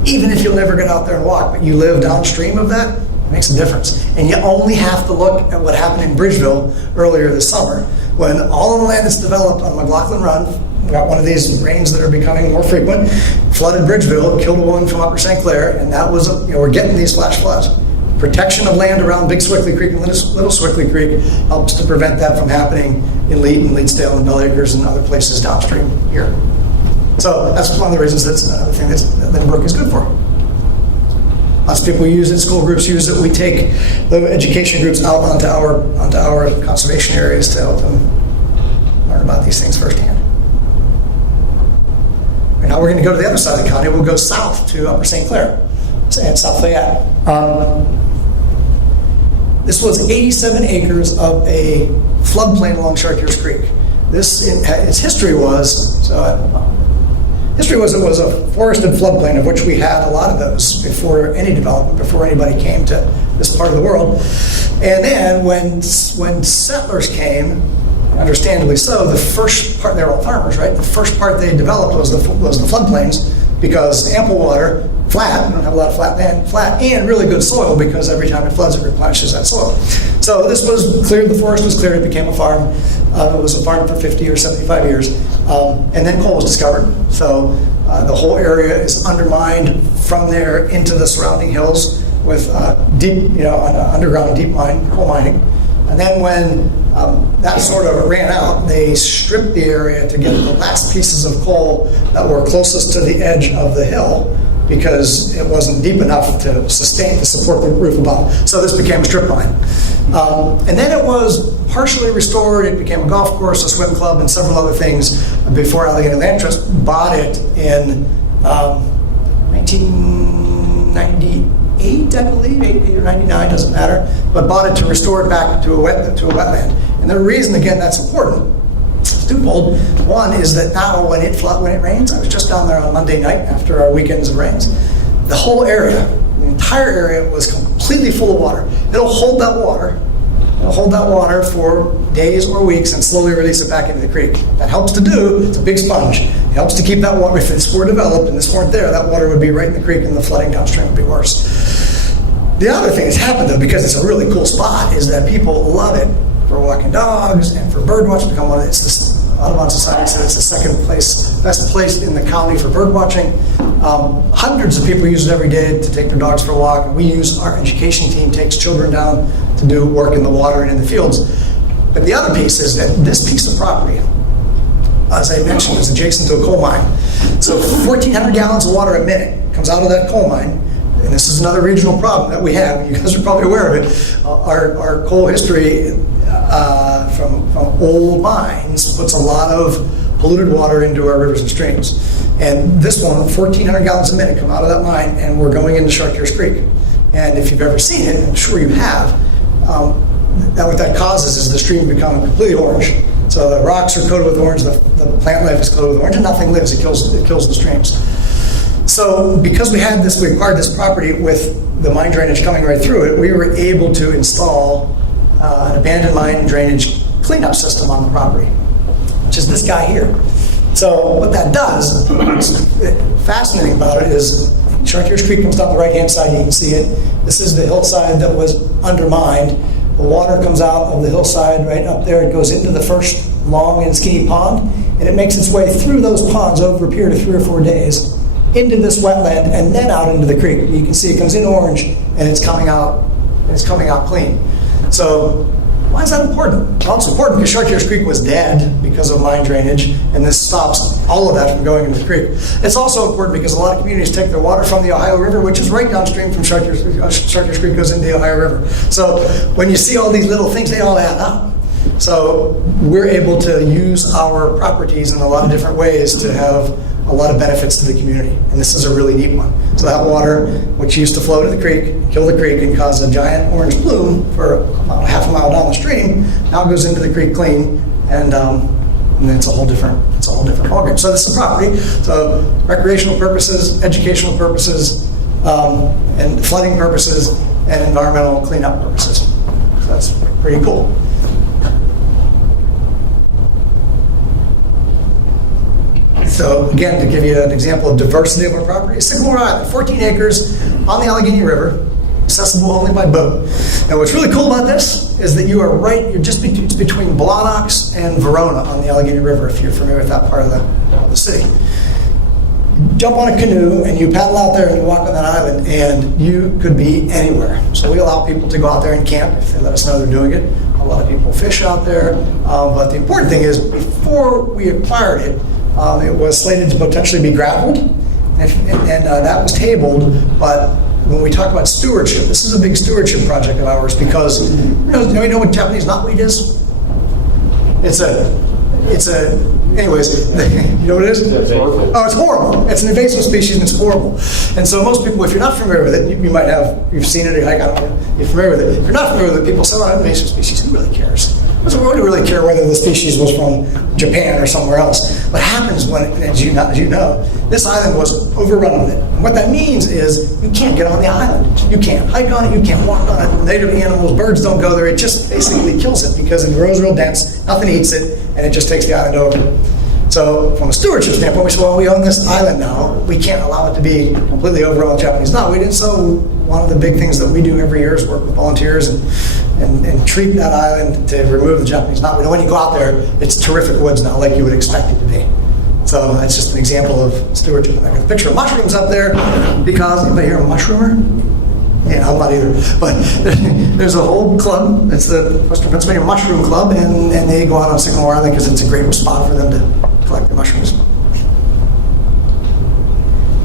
even if you'll never get out there and walk, but you live downstream of that, it makes a difference. And you only have to look at what happened in Bridgeville earlier this summer, when all of the land that's developed on McLaughlin Run, we got one of these rains that are becoming more frequent, flooded Bridgeville, killed a woman from Upper St. Clair, and that was, we're getting these flash floods. Protection of land around Big Swickley Creek and Little Swickley Creek helps to prevent that from happening in Leedsdale and Bell Acres and other places downstream here. So that's one of the reasons that's another thing that Lynbrook is good for. Lots of people use it, school groups use it. We take the education groups out onto our conservation areas to help them learn about these things firsthand. And now we're going to go to the other side of the county. We'll go south to Upper St. Clair and South Fayette. This was 87 acres of a floodplain along Chartiers Creek. Its history was it was a forested floodplain, of which we had a lot of those before any development, before anybody came to this part of the world. And then when settlers came, understandably so, the first part, they were all farmers, right? The first part they developed was the floodplains, because ample water, flat, we don't have a lot of flat land, flat, and really good soil, because every time it floods, it replenishes that soil. So this was cleared, the forest was cleared, it became a farm. It was a farm for 50 or 75 years. And then coal was discovered. So the whole area is undermined from there into the surrounding hills with deep, underground deep coal mining. And then when that sort of ran out, they stripped the area to get the last pieces of coal that were closest to the edge of the hill because it wasn't deep enough to support the roof above. So this became a strip mine. And then it was partially restored. It became a golf course, a swim club, and several other things before Allegheny Land Trust bought it in 1998, I believe, 88 or 99, doesn't matter, but bought it to restore it back to a wetland. And the reason, again, that's important, it's twofold. One is that now when it rains, I was just down there on Monday night after our weekends of rains, the whole area, the entire area was completely full of water. It'll hold that water. It'll hold that water for days or weeks and slowly release it back into the creek. That helps to do. It's a big sponge. It helps to keep that water. If this were developed and this weren't there, that water would be right in the creek and the flooding downstream would be worse. The other thing that's happened, though, because it's a really cool spot, is that people love it for walking dogs and for bird watching. Audubon Society said it's the best place in the county for bird watching. Hundreds of people use it every day to take their dogs for a walk. Our education team takes children down to do work in the water and in the fields. But the other piece is that this piece of property, as I mentioned, is adjacent to a coal mine. So 1,400 gallons of water a minute comes out of that coal mine. And this is another regional problem that we have. You guys are probably aware of it. Our coal history from old mines puts a lot of polluted water into our rivers and streams. And this one, 1,400 gallons a minute come out of that mine, and we're going into Chartiers Creek. And if you've ever seen it, I'm sure you have, what that causes is the stream becoming completely orange. So the rocks are coated with orange, the plant life is coated with orange, and nothing lives. It kills the streams. So because we acquired this property with the mine drainage coming right through it, we were able to install an abandoned mine drainage cleanup system on the property, which is this guy here. So what that does, what's fascinating about it is Chartiers Creek comes down the right-hand side, you can see it. This is the hillside that was undermined. The water comes out of the hillside right up there. It goes into the first long and skinny pond, and it makes its way through those ponds over a period of 3 or 4 days into this wetland and then out into the creek. You can see it comes in orange and it's coming out clean. So why is that important? Well, it's important because Chartiers Creek was dead because of mine drainage, and this stops all of that from going into the creek. It's also important because a lot of communities take their water from the Ohio River, which is right downstream from Chartiers Creek, goes into the Ohio River. So when you see all these little things, they all add up. So we're able to use our properties in a lot of different ways to have a lot of benefits to the community, and this is a really neat one. So that water, which used to flow to the creek, kill the creek, and cause a giant orange bloom for about half a mile down the stream, now goes into the creek clean, and then it's a whole different ballgame. So this is property. So recreational purposes, educational purposes, and flooding purposes, and environmental cleanup purposes. So that's pretty cool. So again, to give you an example of diversity of our property, Sycamore Island, 14 acres on the Allegheny River, accessible only by boat. And what's really cool about this is that you're just between Blawnox and Verona on the Allegheny River, if you're familiar with that part of the city. Jump on a canoe and you paddle out there and you walk on that island, and you could be anywhere. So we allow people to go out there and camp if they let us know they're doing it. A lot of people fish out there, but the important thing is before we acquired it, it was slated to potentially be gravelled, and that was tabled. But when we talk about stewardship, this is a big stewardship project of ours because you know what Japanese knotweed is? Anyways, you know what it is? It's horrible. Oh, it's horrible. It's an invasive species and it's horrible. And so most people, if you're not familiar with it, you've seen it, you're familiar with it. If you're not familiar with it, people say, oh, invasive species, who really cares? So we don't really care whether the species was from Japan or somewhere else. What happens when, as you know, this island was overrun with it. And what that means is you can't get on the island. You can't hike on it, you can't walk on it. Native animals, birds don't go there. It just basically kills it because it grows real dense, nothing eats it, and it just takes the island over. So from a stewardship standpoint, we said, well, we own this island now. We can't allow it to be completely overrun with Japanese knotweed. And so one of the big things that we do every year is work with volunteers and treat that island to remove the Japanese knotweed. And when you go out there, it's terrific woods now, like you would expect it to be. So that's just an example of stewardship. I got a picture of mushrooms up there because, anybody here a mushroomer? Yeah, I'm not either. But there's a whole club. It's the Western Pennsylvania Mushroom Club, and they go out on Sycamore Island because it's a great spot for them to collect the mushrooms.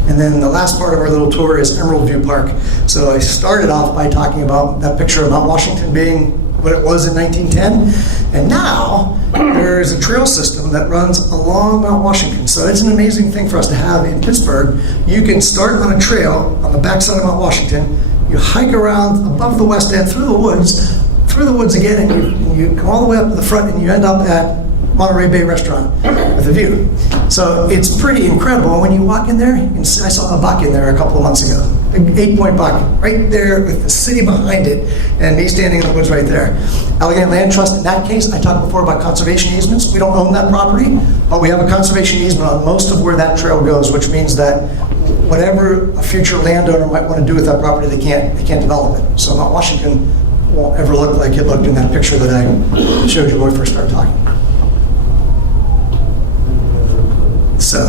And then the last part of our little tour is Emerald View Park. So I started off by talking about that picture of Mount Washington being what it was in 1910. And now there's a trail system that runs along Mount Washington. So it's an amazing thing for us to have in Pittsburgh. You can start on a trail on the backside of Mount Washington. You hike around above the west end through the woods again, and you come all the way up to the front, and you end up at Monterey Bay Restaurant with a view. So it's pretty incredible. And when you walk in there, I saw a buck in there a couple of months ago, an 8-point buck, right there with the city behind it, and me standing in the woods right there. Allegheny Land Trust, in that case, I talked before about conservation easements. We don't own that property, but we have a conservation easement on most of where that trail goes, which means that whatever a future landowner might want to do with that property, they can't develop it. So Mount Washington won't ever look like it looked in that picture that I showed you when we first started talking. So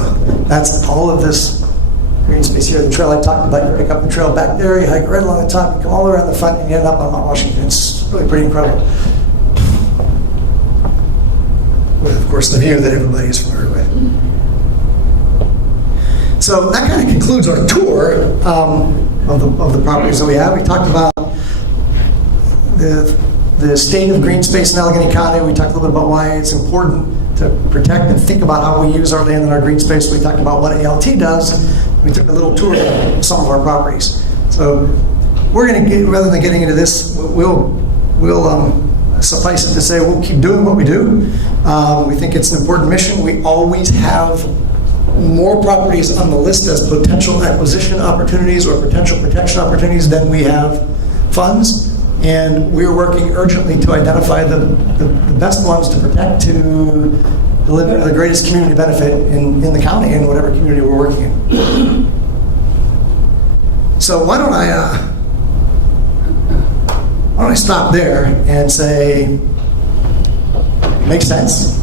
that's all of this green space here. The trail I talked about, you pick up the trail back there, you hike right along the top, you come all the way around the front, and you end up on Mount Washington. It's really pretty incredible. With, of course, the view that everybody is familiar with. So that kind of concludes our tour of the properties that we have. We talked about the state of green space in Allegheny County. We talked a little bit about why it's important to protect and think about how we use our land and our green space. We talked about what ALT does. We took a little tour of some of our properties. So we're going to get, rather than getting into this, we'll suffice it to say we'll keep doing what we do. We think it's an important mission. We always have more properties on the list as potential acquisition opportunities or potential protection opportunities than we have funds. And we're working urgently to identify the best ones to protect to deliver the greatest community benefit in the county and whatever community we're working in. So why don't I stop there and say, makes sense?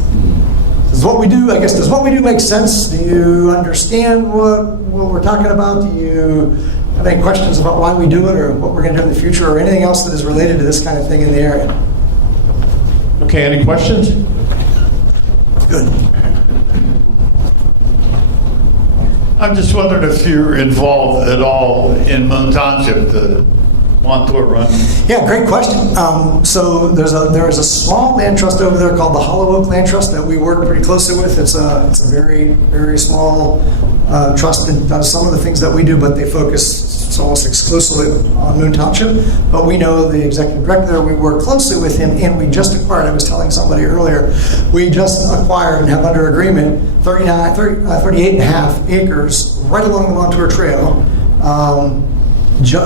Does what we do, I guess, does what we do make sense? Do you understand what we're talking about? Do you have any questions about why we do it or what we're going to do in the future or anything else that is related to this kind of thing in the area? Okay, any questions? Good. I'm just wondering if you're involved at all in Moon Township, the Montour Run. Yeah, great question. So there is a small land trust over there called the Hollow Oak Land Trust that we work pretty closely with. It's a very, very small trust that does some of the things that we do, but they focus almost exclusively on Moon Township. But we know the executive director there. We work closely with him, and we just acquired, I was telling somebody earlier, we just acquired and have under agreement 38.5 acres right along the Montour Trail. Do you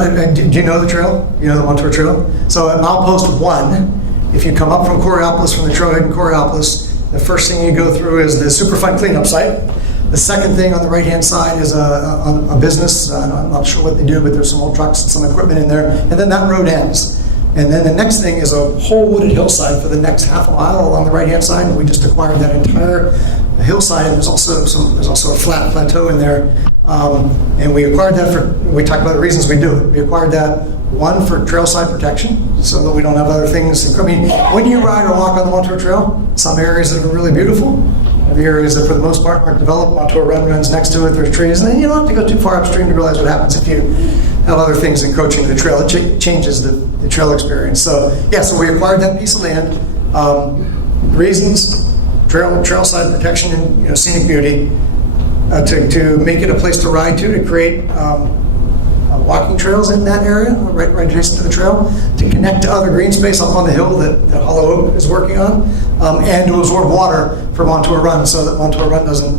know the trail? You know the Montour Trail? So at milepost 1, if you come up from Coriopolis, from the trailhead in Coriopolis, the first thing you go through is the Superfund cleanup site. The second thing on the right-hand side is a business. I'm not sure what they do, but there's some old trucks and some equipment in there. And then that road ends. And then the next thing is a whole wooded hillside for the next half a mile along the right-hand side. And we just acquired that entire hillside. And there's also a flat plateau in there. And we acquired that we talked about the reasons we do it. We acquired that, one, for trailside protection, so that we don't have other things. I mean, when you ride or walk on the Montour Trail, some areas that are really beautiful, the areas that for the most part aren't developed. Montour Run runs next to it, there's trees, and then you don't have to go too far upstream to realize what happens if you have other things encroaching the trail. It changes the trail experience. So we acquired that piece of land. Reasons, trailside protection and scenic beauty. To make it a place to ride to create walking trails in that area, right adjacent to the trail, to connect to other green space up on the hill that Hollow Oak is working on, and to absorb water for Montour Run so that Montour Run doesn't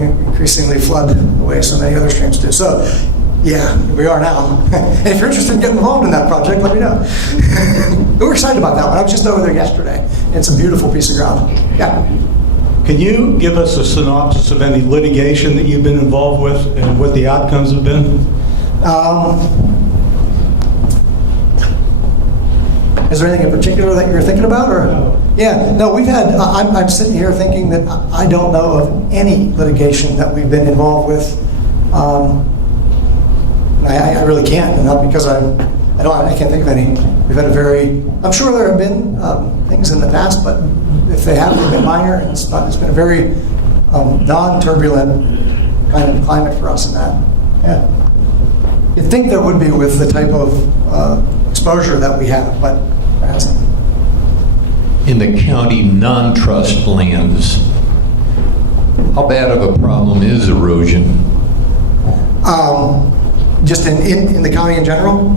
increasingly flood the way so many other streams do. So, yeah, we are now. And if you're interested in getting involved in that project, let me know. We're excited about that one. I was just over there yesterday. It's a beautiful piece of ground. Yeah. Can you give us a synopsis of any litigation that you've been involved with and what the outcomes have been? Is there anything in particular that you're thinking about? Or? Yeah, no, we've had, I'm sitting here thinking that I don't know of any litigation that we've been involved with. I really can't, and not because I can't think of any. We've had I'm sure there have been things in the past, but if they have, they've been minor, and it's been a very non-turbulent kind of climate for us in that Yeah. You'd think there would be with the type of exposure that we have, but there hasn't. In the county non-trust lands, how bad of a problem is erosion? Just in the county in general?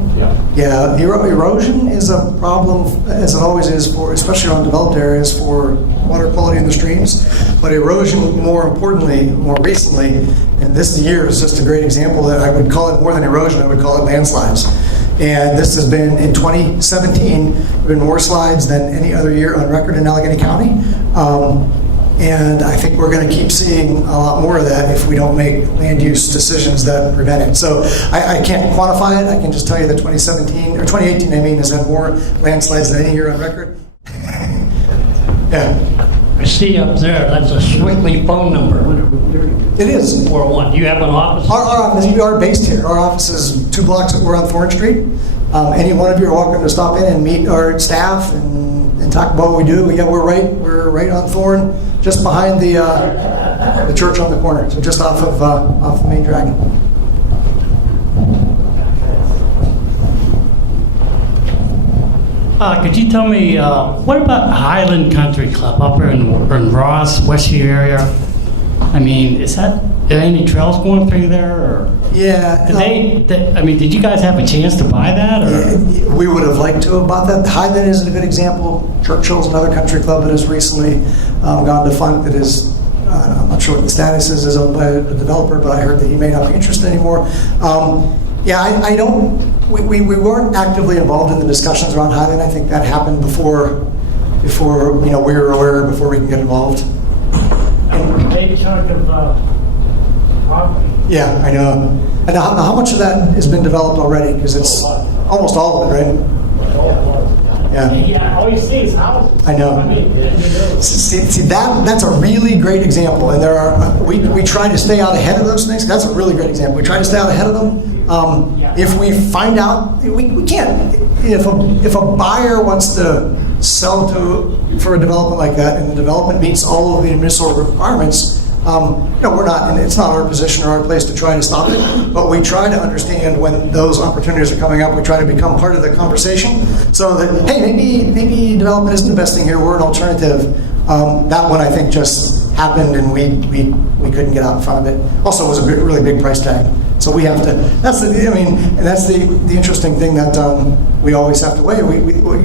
Yeah, erosion is a problem, as it always is, for, especially on developed areas, for water quality in the streams. But erosion, more importantly, more recently, and this year is just a great example that I would call it more than erosion, I would call it landslides. And this has been, in 2017, been more slides than any other year on record in Allegheny County. And I think we're going to keep seeing a lot more of that if we don't make land use decisions that prevent it. So I can't quantify it. I can just tell you that 2017, or 2018, I mean, has had more landslides than any year on record. Yeah. I see up there, that's a Swickley phone number. It is. For what, do you have an office? Our office, we are based here. Our office is 2 blocks, we're on Thorn Street. Any one of you are welcome to stop in and meet our staff and talk about what we do. Yeah, we're right on Thorn, just behind the church on the corner. So just off the main drag. Could you tell me, what about Highland Country Club up here in Ross, Westview area? I mean, are there any trails going through there? Or Yeah. did you guys have a chance to buy that? Or? We would have liked to have bought that. Highland is a good example. Churchill's another country club that has recently gone defunct. That is, I'm not sure what the status is owned by a developer, but I heard that he may not be interested anymore. I don't. We weren't actively involved in the discussions around Highland. I think that happened before we were aware, before we can get involved. A big chunk of property. Yeah, I know. And how much of that has been developed already? Because it's almost all of it, right? Yeah. All you see is houses. I know. See that's a really great example, and there are we try to stay out ahead of those things. That's a really great example. We try to stay out ahead of them. If we find out, we can't. If a buyer wants to sell for a development like that, and the development meets all of the municipal requirements, we're not, and it's not our position or our place to try to stop it, but we try to understand when those opportunities are coming up. We try to become part of the conversation so that, hey, maybe development isn't the best thing here, we're an alternative. That one I think just happened and we couldn't get out in front of it. Also, it was a really big price tag. So we have to, that's the interesting thing that we always have to weigh.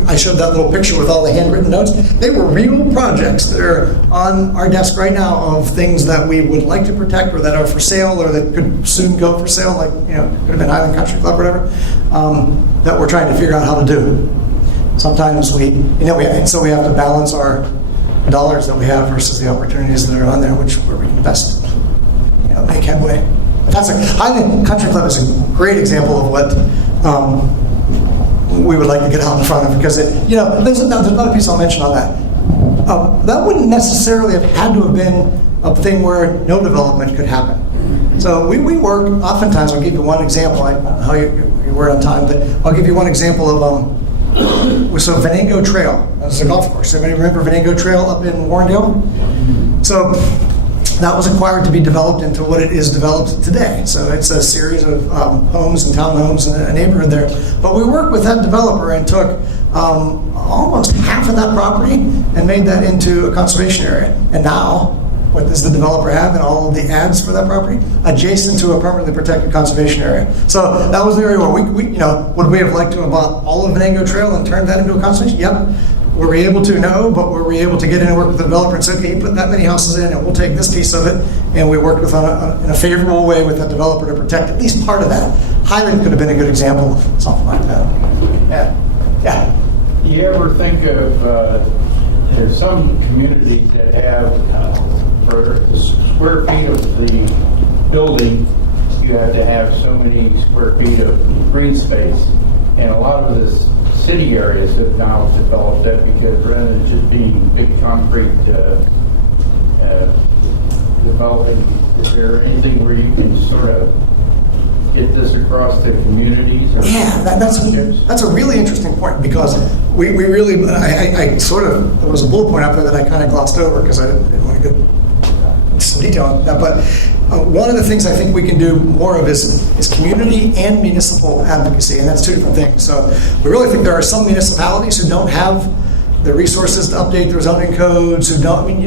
I showed that little picture with all the handwritten notes. They were real projects that are on our desk right now of things that we would like to protect or that are for sale or that could soon go for sale, like, could have been Highland Country Club or whatever, that we're trying to figure out how to do. Sometimes and so we have to balance our dollars that we have versus the opportunities that are on there, where we can best, make headway. Highland Country Club is a great example of what we would like to get out in front of, because there's another piece I'll mention on that. That wouldn't necessarily have had to have been a thing where no development could happen. So we work, oftentimes, I'll give you one example. I don't know how you were on time, but I'll give you one example of Venango Trail. That's a golf course. Everybody remember Venango Trail up in Warrendale? So that was acquired to be developed into what it is developed today. So it's a series of homes and townhomes and a neighborhood there. But we worked with that developer and took almost half of that property and made that into a conservation area. And now, what does the developer have in all of the ads for that property? Adjacent to a permanently protected conservation area. So that was the area where would we have liked to have bought all of Venango Trail and turned that into a conservation? Yep. Were we able to? No, but were we able to get in and work with the developer and say, okay, you put that many houses in and we'll take this piece of it, and we worked with in a favorable way with that developer to protect at least part of that. Highland could have been a good example of something like that. Yeah. Do you ever think of, there's some communities that have, for the square feet of the building, you have to have so many square feet of green space, and a lot of this city areas have now developed that, because rather than just being big concrete developing, is there anything where you can sort of get this across to communities? Yeah, that's a really interesting point, because we really, I sort of, there was a bullet point up there that I kind of glossed over because I didn't want to get into some detail on that, but One of the things I think we can do more of is community and municipal advocacy, and that's two different things. So we really think there are some municipalities who don't have the resources to update their zoning codes, who don't, I mean,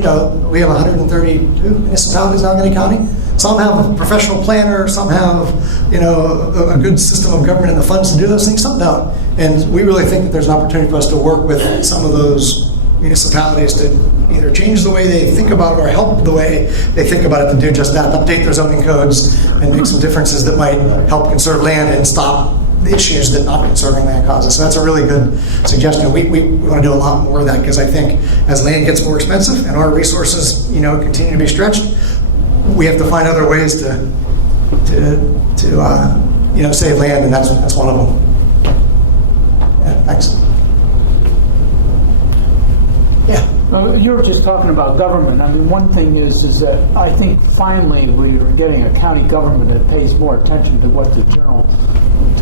we have 132 municipalities in Allegheny County. Some have a professional planner, some have, a good system of government and the funds to do those things, some don't. And we really think that there's an opportunity for us to work with some of those municipalities to either change the way they think about it or help the way they think about it to do just that, update their zoning codes and make some differences that might help conserve land and stop the issues that not conserving land causes. So that's a really good suggestion. We want to do a lot more of that, because I think as land gets more expensive and our resources, continue to be stretched, we have to find other ways to save land, and that's one of them. Yeah, thanks. Yeah. Well, you were just talking about government. I mean, one thing is that I think finally we are getting a county government that pays more attention to what the general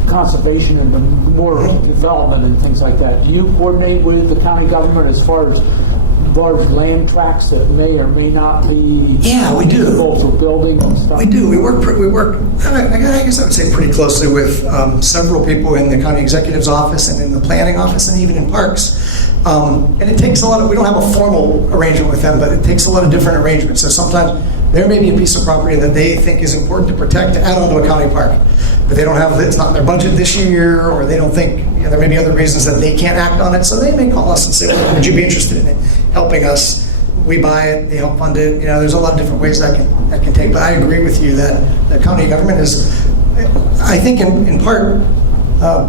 conservation and the more development and things like that. Do you coordinate with the county government as far as large land tracts that may or may not be we do suitable for building and stuff? We do. We work. I guess I would say pretty closely with several people in the county executive's office and in the planning office and even in parks. And it takes a lot of. We don't have a formal arrangement with them, but it takes a lot of different arrangements. So sometimes there may be a piece of property that they think is important to protect to add onto a county park, but they don't have. It's not in their budget this year, or they don't think. There may be other reasons that they can't act on it. So they may call us and say, well, "Would you be interested in it? Helping us?" We buy it, they help fund it. There's a lot of different ways that can take. But I agree with you that the county government is, I think in part,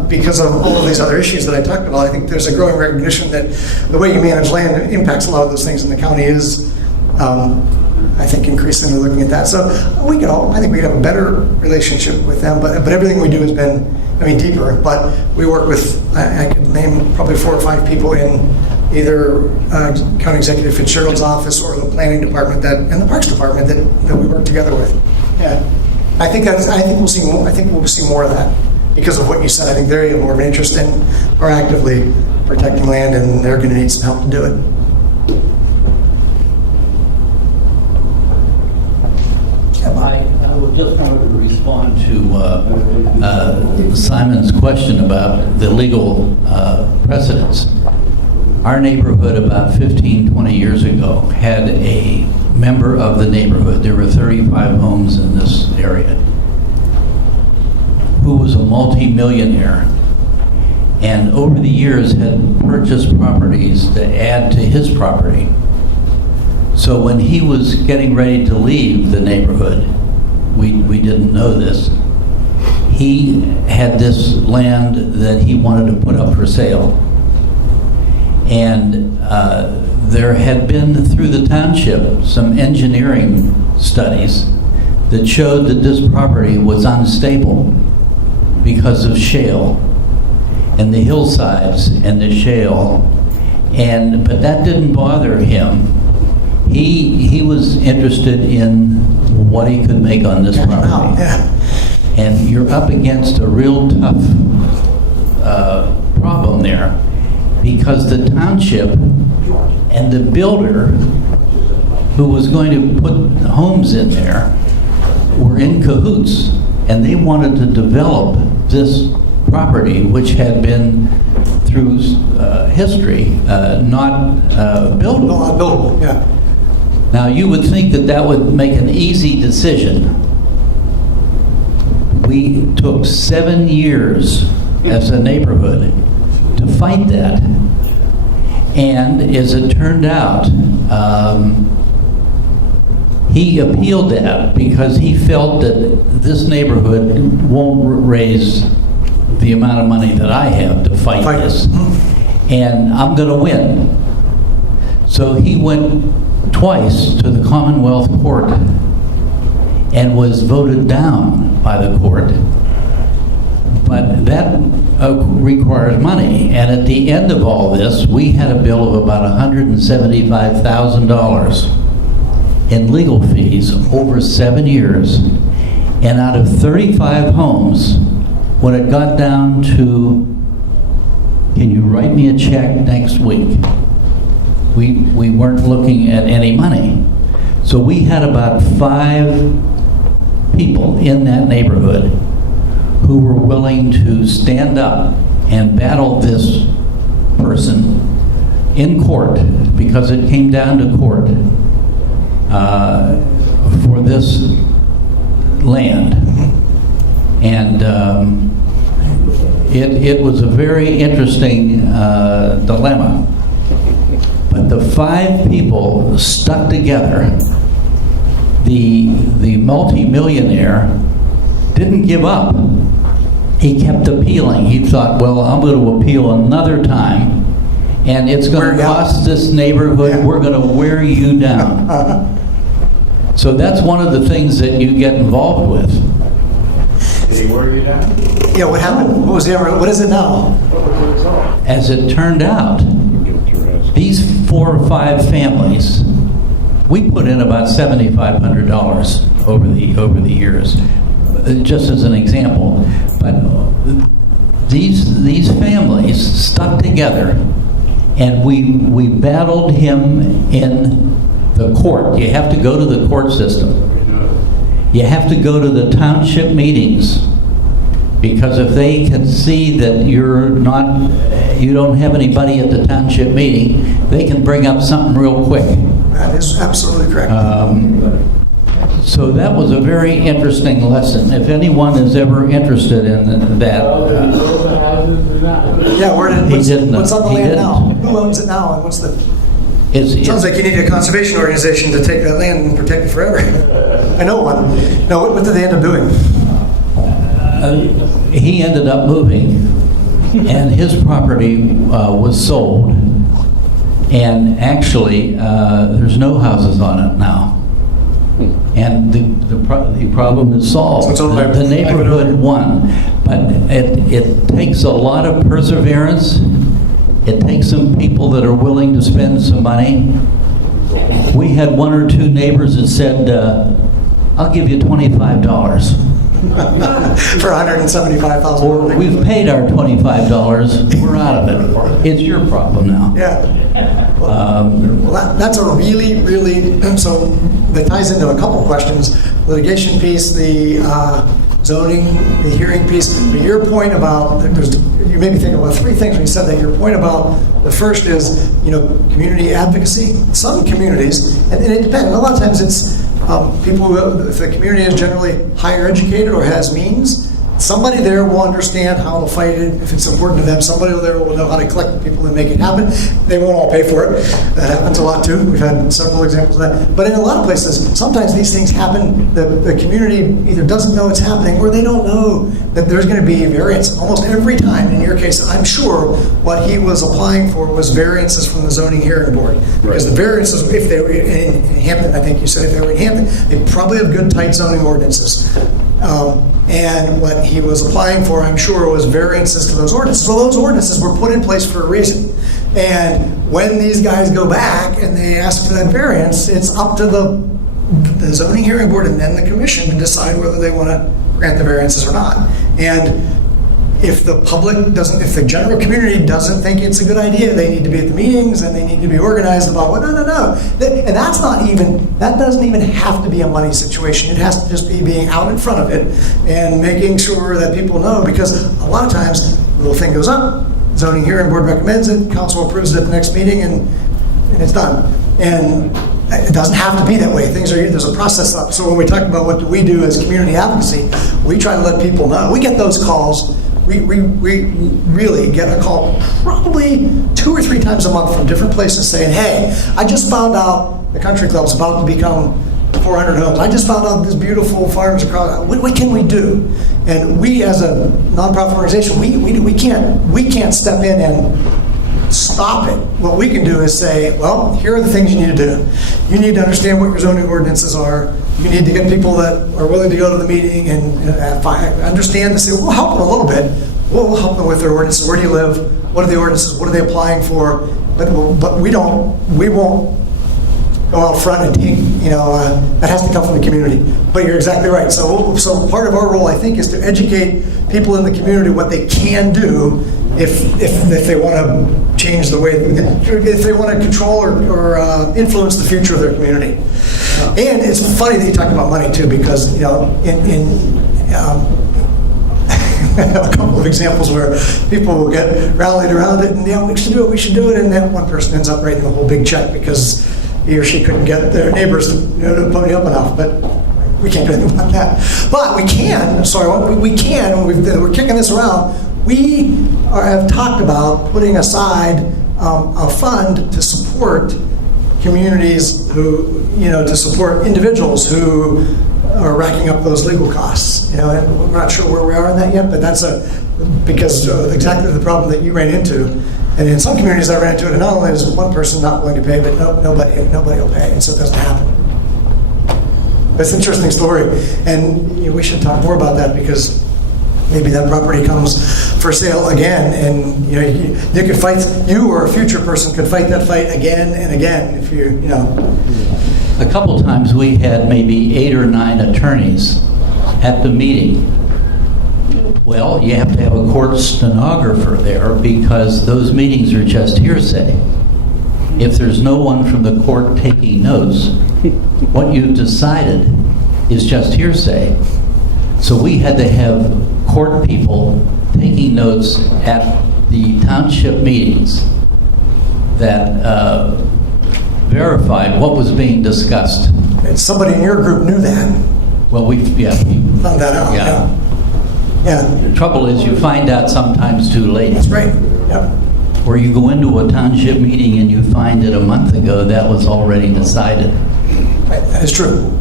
because of all of these other issues that I talked about, I think there's a growing recognition that the way you manage land impacts a lot of those things, and the county is, I think, increasingly looking at that. So I think we could have a better relationship with them, but everything we do has been, deeper. But we work with, I could name probably 4 or 5 people in either County Executive Fitzgerald's office or the planning department and the parks department that we work together with. Yeah, I think we'll see more. I think we'll see more of that because of what you said. I think they're more of an interest in proactively protecting land, and they're going to need some help to do it. I would just want to respond to Simon's question about the legal precedents. Our neighborhood about 15, 20 years ago had a member of the neighborhood, there were 35 homes in this area, who was a multi-millionaire, and over the years had purchased properties to add to his property. So when he was getting ready to leave the neighborhood, we didn't know this, he had this land that he wanted to put up for sale. And there had been, through the township, some engineering studies that showed that this property was unstable because of shale and the hillsides and the shale. But that didn't bother him. He was interested in what he could make on this property. And you're up against a real tough problem there, because the township and the builder who was going to put homes in there were in cahoots, and they wanted to develop this property, which had been through history not buildable. Not buildable, yeah. Now, you would think that would make an easy decision. We took 7 years as a neighborhood to fight that. And as it turned out, he appealed that because he felt that this neighborhood won't raise the amount of money that I have to fight this. And I'm going to win. So he went twice to the Commonwealth Court and was voted down by the court. But that requires money. And at the end of all this, we had a bill of about $175,000 in legal fees over 7 years. And out of 35 homes, when it got down to, can you write me a check next week? We weren't looking at any money. So we had about 5 people in that neighborhood who were willing to stand up and battle this person in court, because it came down to court for this land. And it was a very interesting dilemma. But the 5 people stuck together. The multimillionaire didn't give up. He kept appealing. He thought, well, I'm going to appeal another time, and it's going to cost this neighborhood. Yeah. We're going to wear you down. So that's one of the things that you get involved with. Did he wear you down? Yeah, what happened? What is it now? What was the result? As it turned out, these 4 or 5 families, we put in about $7,500 over the years, just as an example. But these families stuck together, and we battled him in the court. You have to go to the court system. You have to go to the township meetings, because if they can see that you don't have anybody at the township meeting, they can bring up something real quick. That is absolutely correct. So that was a very interesting lesson. If anyone is ever interested in that, Yeah, He didn't. what's on the He land didn't. now? Who owns it now, and what's the... it's Sounds like you need a conservation organization to take that land and protect it forever. I know one. No, what did they end up doing? he ended up moving, and his property was sold. And actually, there's no houses on it now. And the problem is solved. So it's owned by The neighborhood private owner. won. But it takes a lot of perseverance. It takes some people that are willing to spend some money. We had 1 or 2 neighbors that said, I'll give you $25. For $175,000. Or we've paid our $25, we're out of it. It's your problem now. Yeah. Well, that's a really, so that ties into a couple questions. Litigation piece, the zoning, the hearing piece. But your point about, you made me think about 3 things when you said that. Your point about, the first is, community advocacy. Some communities, and it depends, a lot of times it's people who, if the community is generally higher educated or has means, somebody there will understand how to fight it if it's important to them. Somebody there will know how to collect people and make it happen. They won't all pay for it. That happens a lot too. We've had several examples of that. But in a lot of places, sometimes these things happen. The community either doesn't know it's happening, or they don't know that there's going to be variance almost every time. In your case, I'm sure what he was applying for was variances from the zoning hearing board. Because the variances, if they were in Hampton, I think you said if they were in Hampton, they probably have good, tight zoning ordinances. And what he was applying for, I'm sure, was variances to those ordinances. Well, those ordinances were put in place for a reason. And when these guys go back and they ask for that variance, it's up to the zoning hearing board and then the commission to decide whether they want to grant the variances or not. And if the public doesn't, if the general community doesn't think it's a good idea, they need to be at the meetings and they need to be organized about, well, no. And that doesn't even have to be a money situation. It has to just be being out in front of it and making sure that people know, because a lot of times the little thing goes up, zoning hearing board recommends it, council approves it at the next meeting, and it's done. And it doesn't have to be that way. There's a process up. So when we talk about what do we do as community advocacy, we try to let people know. We get those calls. We really get a call probably 2 or 3 times a month from different places saying, hey, I just found out the country club's about to become 400 homes. I just found out this beautiful farms across. What can we do? And we, as a nonprofit organization, we can't step in and stop it. What we can do is say, well, here are the things you need to do. You need to understand what your zoning ordinances are. You need to get people that are willing to go to the meeting and understand and say, we'll help them a little bit. We'll help them with their ordinances. Where do you live? What are the ordinances? What are they applying for? But we won't go out front and take, that has to come from the community. But you're exactly right. So part of our role, I think, is to educate people in the community what they can do if they want to change the way, if they want to control or influence the future of their community. And it's funny that you talk about money too, because I have a couple of examples where people will get rallied around it, and we should do it, and then one person ends up writing the whole big check because he or she couldn't get their neighbors to pony up enough. But we can't do anything about that. But we can. We can, and we're kicking this around. We have talked about putting aside a fund to support communities who, to support individuals who are racking up those legal costs. And we're not sure where we are in that yet, but that's because exactly the problem that you ran into. And in some communities I ran into it, and not only is one person not willing to pay, but nobody will pay, and so it doesn't happen. But it's an interesting story, and we should talk more about that, because maybe that property comes for sale again, and you could fight. You or a future person could fight that fight again and again if you. A couple times we had maybe 8 or 9 attorneys at the meeting. Well, you have to have a court stenographer there, because those meetings are just hearsay. If there's no one from the court taking notes, what you've decided is just hearsay. So we had to have court people taking notes at the township meetings that verified what was being discussed. And somebody in your group knew that. Well, we found that out. Yeah. The trouble is, you find out sometimes too late. That's right. Yep. Or you go into a township meeting and you find it a month ago that was already decided. Right. That is true.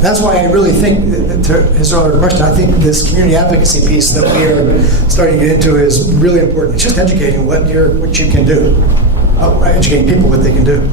That's why I really think, to his earlier question, I think this community advocacy piece that we are starting to get into is really important. It's just educating what you can do, educating people what they can do.